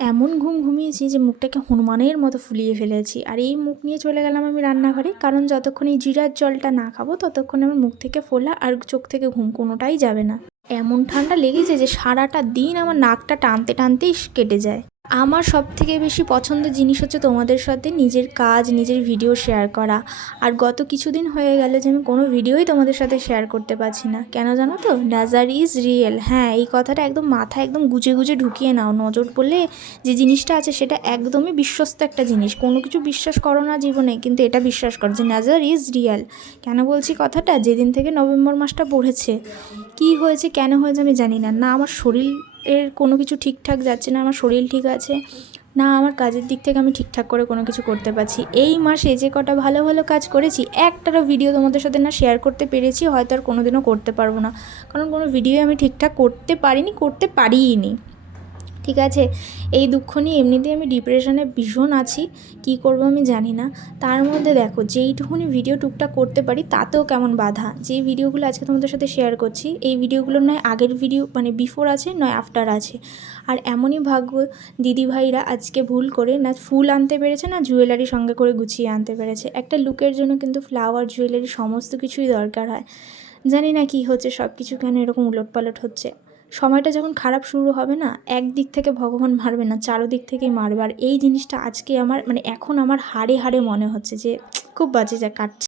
এমন ঘুম ঘুমিয়েছি যে মুখটাকে হনুমানের মতো ফুলিয়ে ফেলেছি। আর এই মুখ নিয়ে চলে গেলাম আমি রান্নাঘরে, কারণ যতক্ষণ এই জিরার জলটা না খাবো ততক্ষণ আমার মুখ থেকে ফোলা আর চোখ থেকে ঘুম কোনোটাই যাবে না। এমন ঠান্ডা লেগেছে যে সারাটা দিন আমার নাকটা টানতে টানতেই কেটে যায়। আমার সবথেকে বেশি পছন্দের জিনিস হচ্ছে তোমাদের সাথে নিজের কাজ, নিজের ভিডিও শেয়ার করা। আর গত কিছুদিন হয়ে গেল যে আমি কোনো ভিডিওই তোমাদের সাথে শেয়ার করতে পারছি না। কেন জানো তো? নাজার ইজ রিয়েল। হ্যাঁ, এই কথাটা একদম মাথায় একদম গুজে গুজে ঢুকিয়ে নাও। নজর পড়লে যে জিনিসটা আছে সেটা একদমই বিশ্বস্ত একটা জিনিস। কোনো কিছু বিশ্বাস করো না জীবনে, কিন্তু এটা বিশ্বাস করো যে নাজার ইজ রিয়েল। কেন বলছি কথাটা? যেদিন থেকে নভেম্বর মাসটা পড়েছে, কি হয়েছে কেন হয়েছে আমি জানি না। না আমার শরীরের কোনো কিছু ঠিকঠাক যাচ্ছে না, আমার শরীর ঠিক আছে না, আমার কাজের দিক থেকে আমি ঠিকঠাক করে কোনো কিছু করতে পারছি। এই মাসে যে কটা ভালো ভালো কাজ করেছি, একটারও ভিডিও তোমাদের সাথে না শেয়ার করতে পেরেছি, হয়তো আর কোনো দিনও করতে পারবো না, কারণ কোনো ভিডিও আমি ঠিকঠাক করতে পারিনি, করতে পারিই নি। ঠিক আছে, এই দুঃখ নিয়ে এমনিতেই আমি ডিপ্রেশনে ভীষণ আছি, কি করব আমি জানি না। তার মধ্যে দেখো, যেইটুকুনি ভিডিও টুকটাক করতে পারি তাতেও কেমন বাধা। যেই ভিডিওগুলো আজকে তোমাদের সাথে শেয়ার করছি, এই ভিডিওগুলো নয় আগের ভিডিও মানে বিফোর আছে, নয় আফটার আছে। আর এমনই ভাগ্য, দিদিভাইরা আজকে ভুল করে না ফুল আনতে পেরেছে, না জুয়েলারি সঙ্গে করে গুছিয়ে আনতে পেরেছে। একটা লুকের জন্য কিন্তু ফ্লাওয়ার, জুয়েলারি সমস্ত কিছুই দরকার হয়। জানি না কী হচ্ছে, সব কিছু কেন এরকম উলটপালট হচ্ছে। সময়টা যখন খারাপ শুরু হবে না, একদিক থেকে ভগবান মারবে না, চারোদিক থেকেই মারবে। আর এই জিনিসটা আজকে আমার মানে এখন আমার হাড়ে হাড়ে মনে হচ্ছে যে খুব বাজে যা কাটছে।